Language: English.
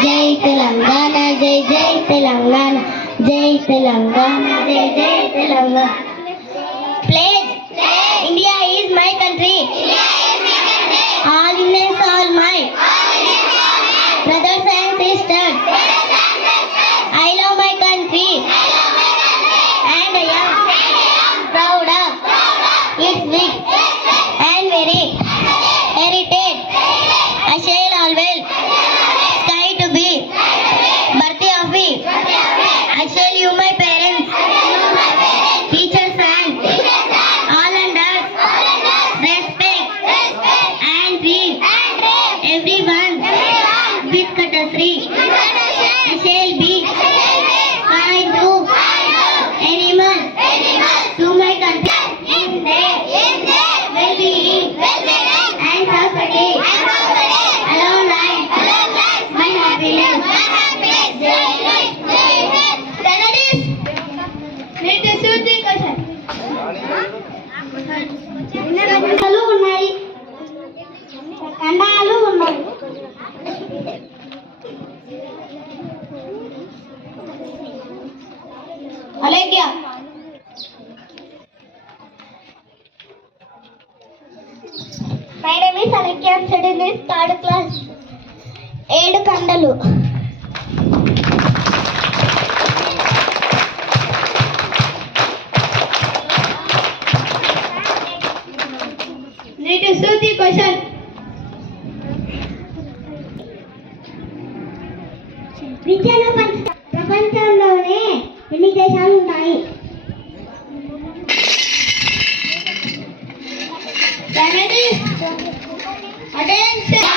జై తెలంగాణ జై జై తెలంగాణ జై తెలంగాణ జై జై Telangana pledge India is my country all Indians all my brothers and sisters I love my country and I am proud of its rich and very heritage. I shall always try to be worthy of it. I shall you my parents, teachers and all others respect and treat everyone with courtesy. I shall be kind to animals to my country in their well-being and prosperity. Alone life, my happiness. Let us shoot the question. ఖండాలు ఉన్నాయి ఖండాలు ఉన్నాయి Alekhya My name is Alekya. I'm studying in third class. 7 కండలు Let us shoot the question. విద్యను ప్రపంచంలోనే ఎన్ని దేశాలు ఉన్నాయి? Attention.